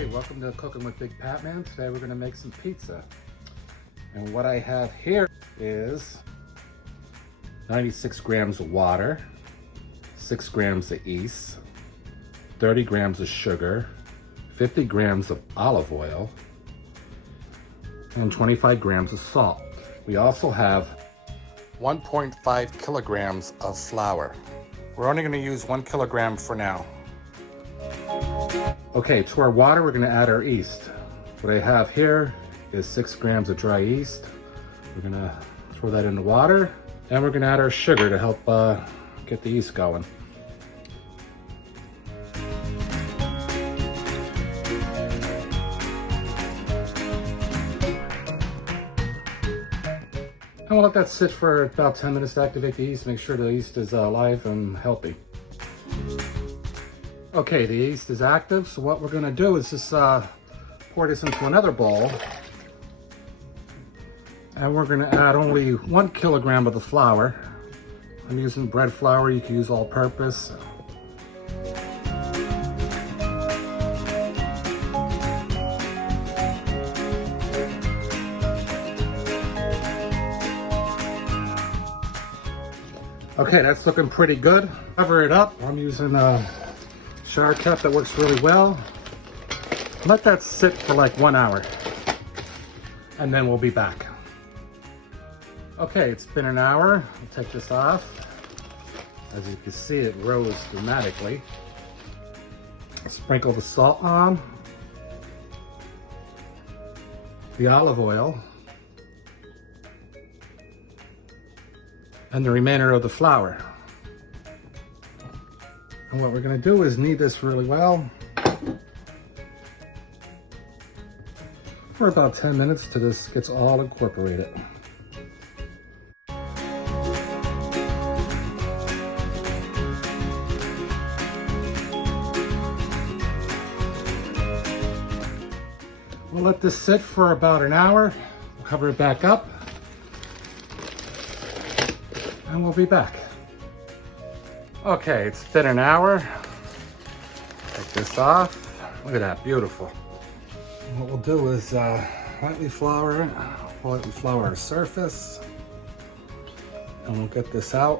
Hey, welcome to Cooking with Big Pat Man. Today we're going to make some pizza. And what I have here is 96 grams of water, 6 grams of yeast, 30 grams of sugar, 50 grams of olive oil, and 25 grams of salt. We also have 1.5 kilograms of flour. We're only going to use 1 kilogram for now. Okay, to our water, we're going to add our yeast. What I have here is 6 grams of dry yeast. We're going to throw that in the water, and we're going to add our sugar to help get the yeast going. And we'll let that sit for about 10 minutes to activate the yeast, make sure the yeast is alive and healthy. Okay, the yeast is active, so what we're gonna do is just pour this into another bowl. And we're gonna add only 1 kilogram of the flour. I'm using bread flour, you can use all purpose. Okay, that's looking pretty good. Cover it up. I'm using a shower cap that works really well. Let that sit for like 1 hour, and then we'll be back. Okay, it's been an hour. I'll take this off. As you can see, it rose dramatically. Sprinkle the salt on, the olive oil, and the remainder of the flour. And what we're gonna do is knead this really well for about 10 minutes till this gets all incorporated. We'll let this sit for about an hour. We'll cover it back up, and we'll be back. Okay, it's been an hour. Take this off. Look at that, beautiful. And what we'll do is lightly flour our surface, and we'll get this out.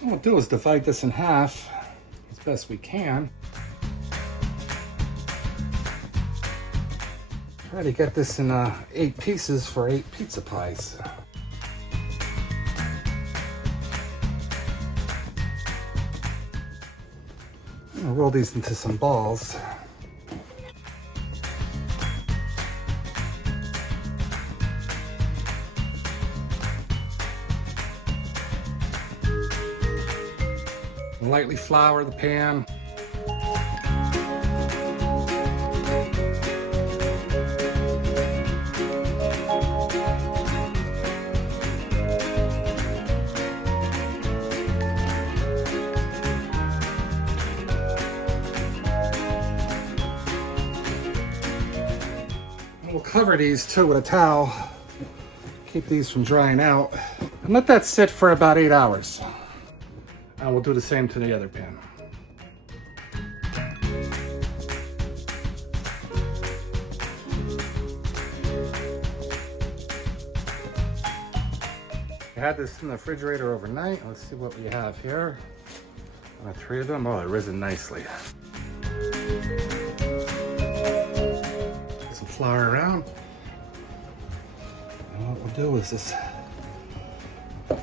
What we'll do is divide this in half as best we can. Try to get this in 8 pieces for 8 pizza pies. I'll roll these into some balls. Lightly flour the pan. We'll cover these too with a towel, keep these from drying out, and let that sit for about 8 hours. And we'll do the same to the other pan. I had this in the refrigerator overnight. Let's see what we have here. 3 of them. Oh, it risen nicely. Some flour around. And what we'll do is just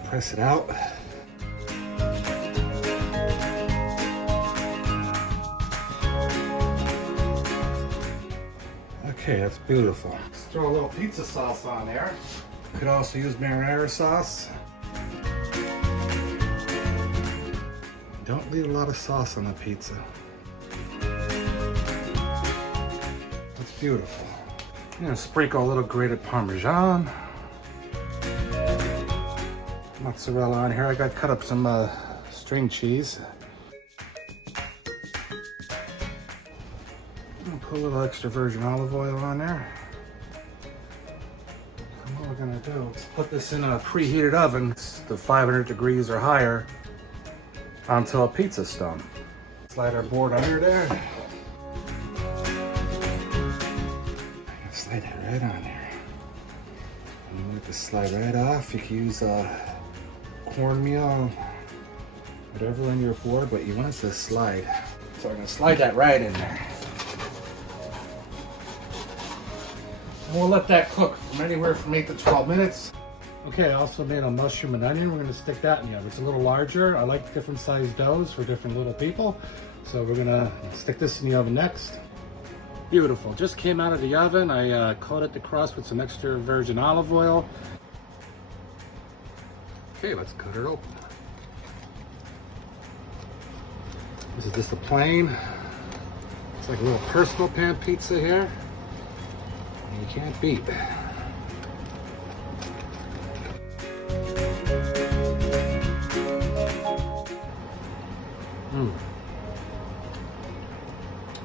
press it out. Okay, that's beautiful. Let's throw a little pizza sauce on there. You could also use marinara sauce. Don't leave a lot of sauce on the pizza. That's beautiful. I'm gonna sprinkle a little grated Parmesan. Mozzarella on here. I got cut up some string cheese. I'll put a little extra virgin olive oil on there. And what we're gonna do is put this in a preheated oven to 500 degrees or higher onto a pizza stone. Slide our board under there. Slide it right on there. And you want it to slide right off. You can use cornmeal, whatever on your board, but you want it to slide. So we're gonna slide that right in there. And we'll let that cook from anywhere from 8 to 12 minutes. Okay, I also made a mushroom and onion. We're gonna stick that in the oven. It's a little larger. I like different sized doughs for different little people. So we're gonna stick this in the oven next. Beautiful, just came out of the oven. I coated the crust with some extra virgin olive oil. Okay, let's cut it open. This is just a plain, it's like a little personal pan pizza here. You can't beat.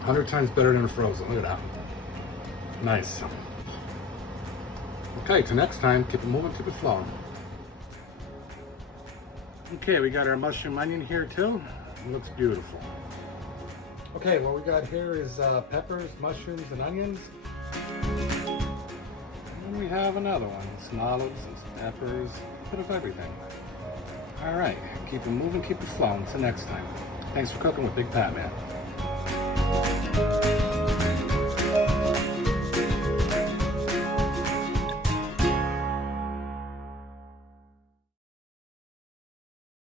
100 times better than frozen. Look at that. Nice. Okay, till next time, keep it moving, keep it flowing. Okay, we got our mushroom onion here too. It looks beautiful. Okay, what we got here is peppers, mushrooms, and onions. And then we have another one, some olives and some peppers, a bit of everything. All right, keep it moving, keep it flowing. Till next time. Thanks for cooking with Big Pat Man.